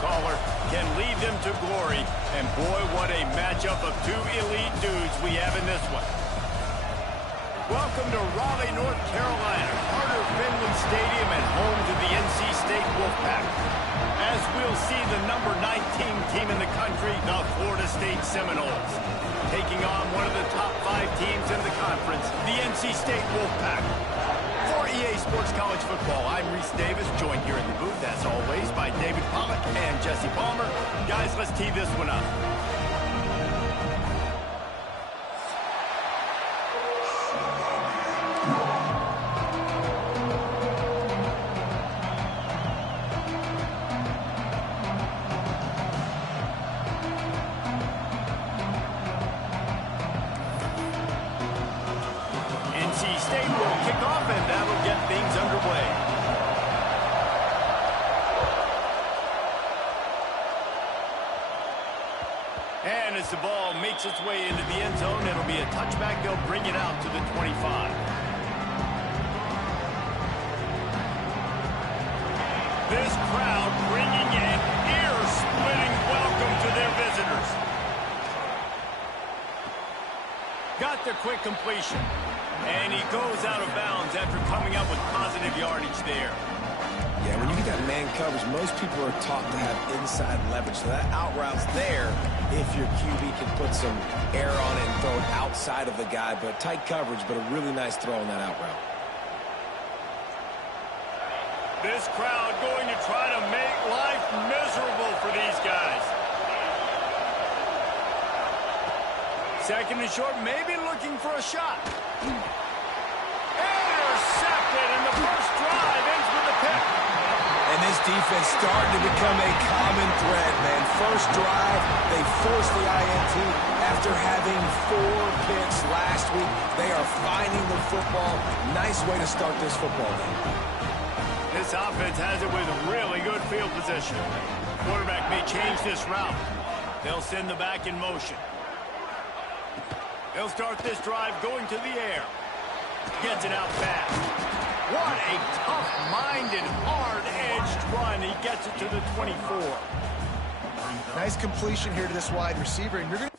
caller, can lead them to glory. And boy, what a matchup of two elite dudes we have in this one. Welcome to Raleigh, North Carolina, Carter Finley Stadium and home to the NC State Wolfpack. As we'll see the number 19 team in the country, the Florida State Seminoles, taking on one of the top 5 teams in the conference, the NC State Wolfpack. For EA Sports College Football, I'm Reese Davis, joined here in the booth, as always, by David Pollack and Jesse Palmer. Guys, let's tee this one up. NC State will kick off, and that'll get things underway. And as the ball makes its way into the end zone, it'll be a touchback. They'll bring it out to the 25. This crowd bringing an ear-splitting welcome to their visitors. Got the quick completion. And he goes out of bounds after coming up with positive yardage there. Yeah, when you get that man coverage, most people are taught to have inside leverage. So that out route's there if your QB can put some air on it and throw it outside of the guy. But tight coverage, but a really nice throw on that out route. This crowd going to try to make life miserable for these guys. Second and short, maybe looking for a shot. Intercepted, and the first drive ends with a pick. And this defense starting to become a common thread, man. First drive, they forced the INT after having 4 picks last week. They are finding the football. Nice way to start this football game. This offense has it with really good field position. Quarterback may change this route. They'll send the back in motion. They'll start this drive going to the air. Gets it out fast. What a tough-minded, hard-edged run. He gets it to the 24. Nice completion here to this wide receiver. And you're going to...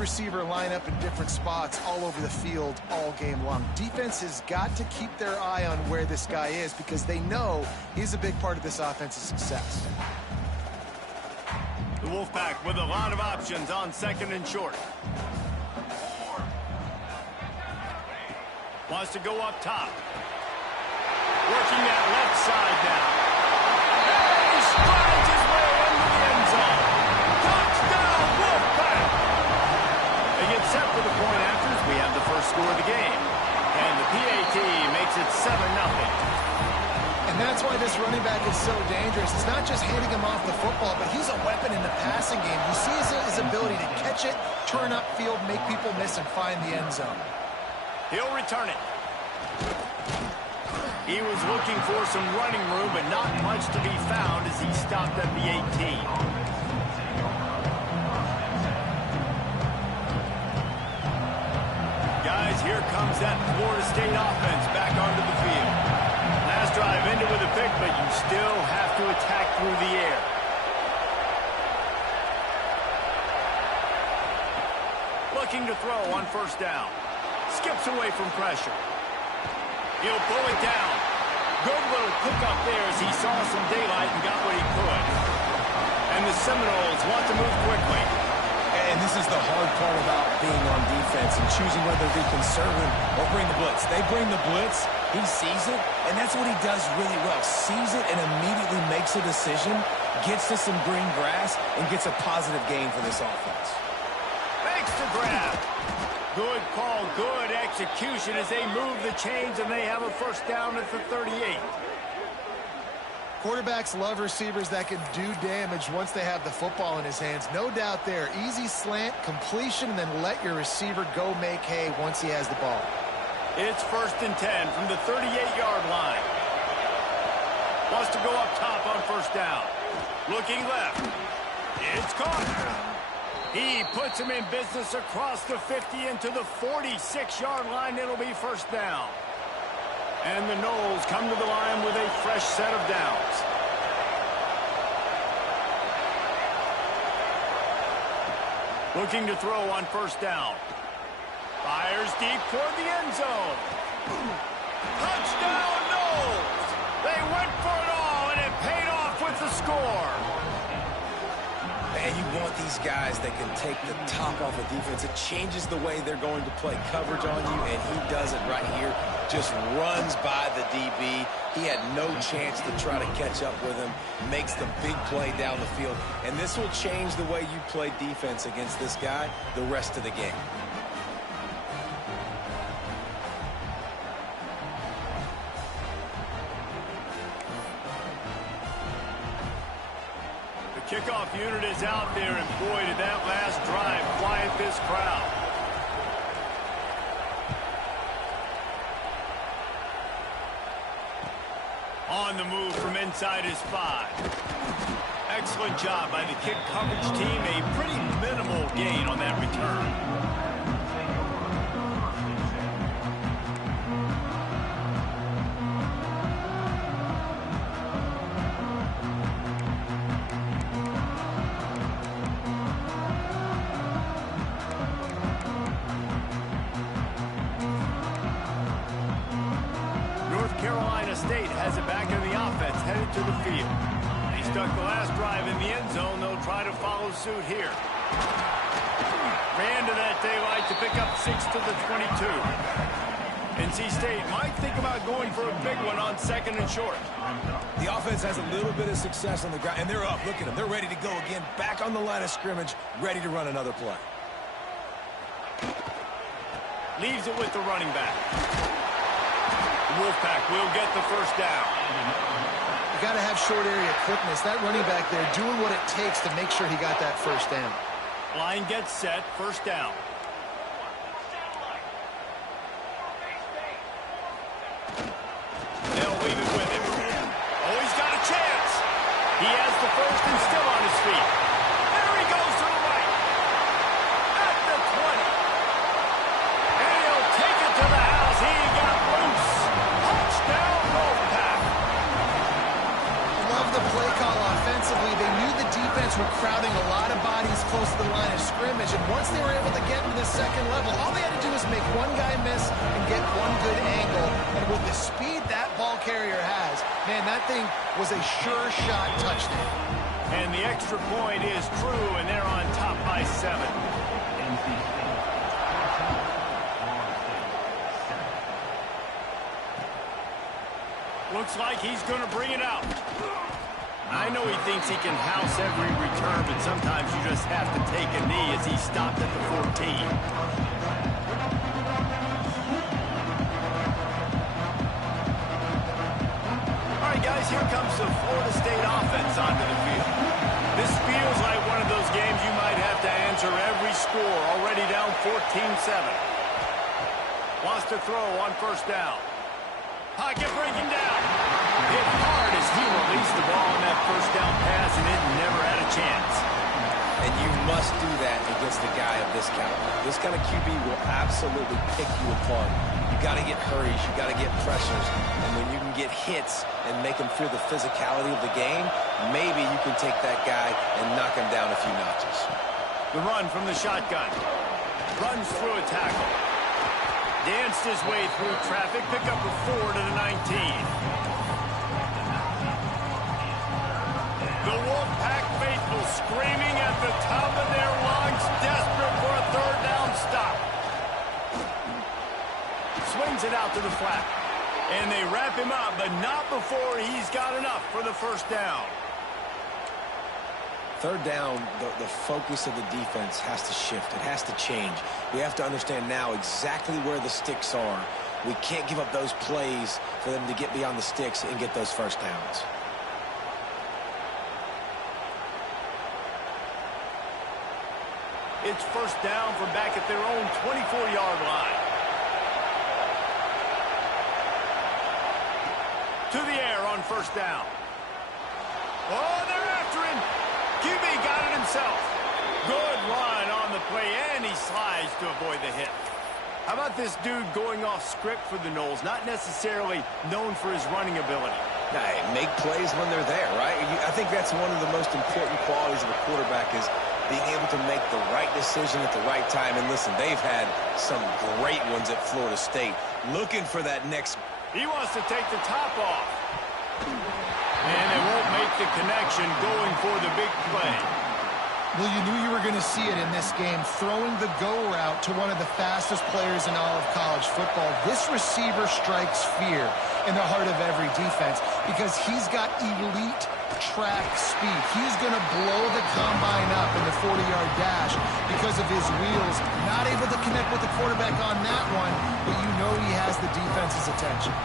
receiver line up in different spots all over the field all game long. Defense has got to keep their eye on where this guy is because they know he's a big part of this offense's success. The Wolfpack with a lot of options on second and short. Wants to go up top. Working that left side now. He strides his way into the end zone. Touchdown, Wolfpack! They get set for the point afters. We have the first score of the game. And the PAT makes it 7-0. And that's why this running back is so dangerous. It's not just handing him off the football, but he's a weapon in the passing game. You see his ability to catch it, turn upfield, make people miss, and find the end zone. He'll return it. He was looking for some running room, but not much to be found as he stopped at the 18. Guys, here comes that Florida State offense back onto the field. Last drive ended with a pick, but you still have to attack through the air. Looking to throw on first down. Skips away from pressure. He'll pull it down. Good little pickup there as he saw some daylight and got what he could. And the Seminoles want to move quickly. And this is the hard part about being on defense and choosing whether to be conservative or bring the blitz. They bring the blitz, he sees it, and that's what he does really well. Sees it and immediately makes a decision, gets to some green grass, and gets a positive gain for this offense. Makes the grab. Good call, good execution as they move the chains, and they have a first down at the 38. Quarterbacks love receivers that can do damage once they have the football in his hands. No doubt there. Easy slant, completion, and then let your receiver go make hay once he has the ball. It's 1st and 10 from the 38-yard line. Wants to go up top on 1st down. Looking left. It's caught. He puts him in business across the 50 into the 46-yard line. It'll be 1st down. And the Noles come to the line with a fresh set of downs. Looking to throw on 1st down. Fires deep toward the end zone. Touchdown, Noles! They went for it all, and it paid off with the score. And you want these guys that can take the top off of defense. It changes the way they're going to play coverage on you, and he does it right here. Just runs by the DB. He had no chance to try to catch up with him. Makes the big play down the field. And this will change the way you play defense against this guy the rest of the game. Kickoff unit is out there, and boy, did that last drive quiet this crowd. On the move from inside his 5. Excellent job by the kick coverage team. A pretty minimal gain on that return. State has it back in the offense, headed to the field. They stuck the last drive in the end zone. They'll try to follow suit here. Ran to that daylight to pick up 6 to the 22. NC State might think about going for a big one on 2nd and short. The offense has a little bit of success on the ground, and they're up. Look at them. They're ready to go again. Back on the line of scrimmage, ready to run another play. Leaves it with the running back. Wolfpack will get the 1st down. You got to have short area quickness. That running back there doing what it takes to make sure he got that 1st down. Line gets set, 1st down. They'll leave it with him. Oh, he's got a chance. He has the 1st and still on his feet. There he goes to the right. At the 20. And he'll take it to the house. He got loose. Touchdown, Wolfpack. Love the play call offensively. They knew the defense were crowding a lot of bodies close to the line of scrimmage, and once they were able to get into the 2nd level, all they had to do was make one guy miss and get one good angle. And with the speed that ball carrier has, man, that thing was a sure shot touchdown. And the extra point is true, and they're on top by 7. Looks like he's going to bring it out. I know he thinks he can house every return, but sometimes you just have to take a knee as he stopped at the 14. All right, guys, here comes the Florida State offense onto the field. This feels like one of those games you might have to answer every score, already down 14-7. Wants to throw on 1st down. Pocket breaking down. Hit hard as he released the ball on that 1st down pass, and it never had a chance. And you must do that against a guy of this caliber. This kind of QB will absolutely pick you apart. You got to get hurries. You got to get pressures. And when you can get hits and make him feel the physicality of the game, maybe you can take that guy and knock him down a few notches. The run from the shotgun. Runs through a tackle. Danced his way through traffic. Pick up a 4 to the 19. The Wolfpack faithful screaming at the top of their lungs, desperate for a 3rd down stop. Swings it out to the flat. And they wrap him up, but not before he's got enough for the 1st down. 3rd down, the focus of the defense has to shift. It has to change. We have to understand now exactly where the sticks are. We can't give up those plays for them to get beyond the sticks and get those 1st downs. It's first down from back at their own 24-yard line. To the air on first down. Oh, they're after him. QB got it himself. Good run on the play, and he slides to avoid the hit. How about this dude going off script for the Noles? Not necessarily known for his running ability. Hey, make plays when they're there, right? I think that's one of the most important qualities of a quarterback is being able to make the right decision at the right time. And listen, they've had some great ones at Florida State. Looking for that next. He wants to take the top off. And they won't make the connection going for the big play. Well, you knew you were going to see it in this game, throwing the go route to one of the fastest players in all of college football. This receiver strikes fear in the heart of every defense because he's got elite track speed. He's going to blow the combine up in the 40-yard dash because of his wheels. Not able to connect with the quarterback on that one, but you know he has the defense's attention.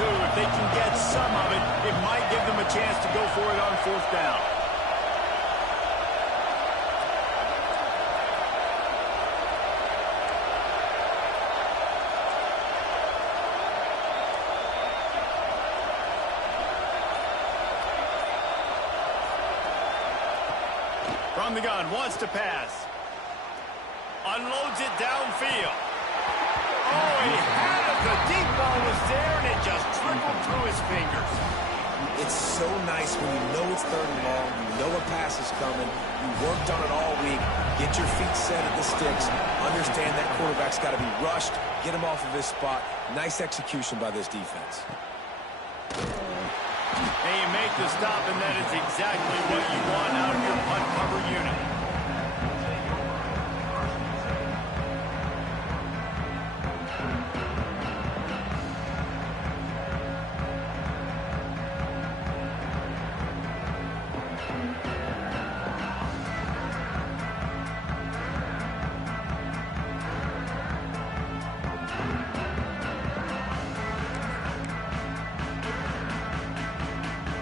If they can get some of it, it might give them a chance to go for it on fourth down. From the gun, wants to pass. Unloads it downfield. Oh, he had it. The deep ball was there, and it just trickled through his fingers. It's so nice when you know it's third and long, you know a pass is coming, you worked on it all week, get your feet set at the sticks, understand that quarterback's got to be rushed, get him off of his spot. Nice execution by this defense. And you make the stop, and that is exactly what you want out of your punt cover unit.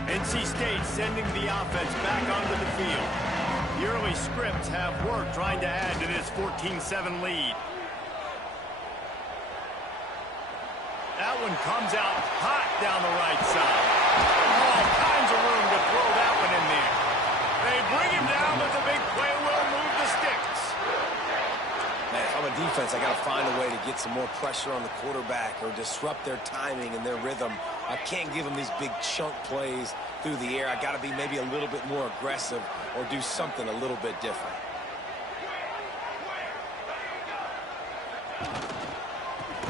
NC State sending the offense back onto the field. The early scripts have worked trying to add to this 14-7 lead. That one comes out hot down the right side. All kinds of room to throw that one in there. They bring him down, but the big play will move the sticks. Man, if I'm a defense, I got to find a way to get some more pressure on the quarterback or disrupt their timing and their rhythm. I can't give them these big chunk plays through the air. I got to be maybe a little bit more aggressive or do something a little bit different.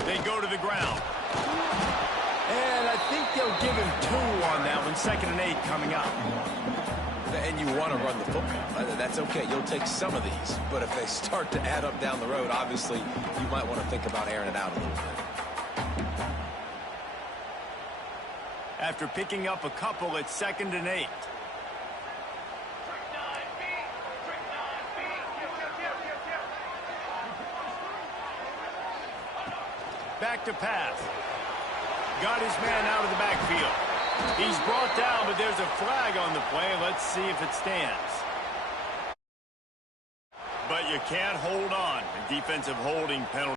They go to the ground. And I think they'll give him 2 on that one. 2nd and 8 coming up. And you want to run the football. That's okay. You'll take some of these. But if they start to add up down the road, obviously, you might want to think about airing it out a little bit. After picking up a couple, it's 2nd and 8. Back to pass. Got his man out of the backfield. He's brought down, but there's a flag on the play. Let's see if it stands. But you can't hold on. A defensive holding penalty.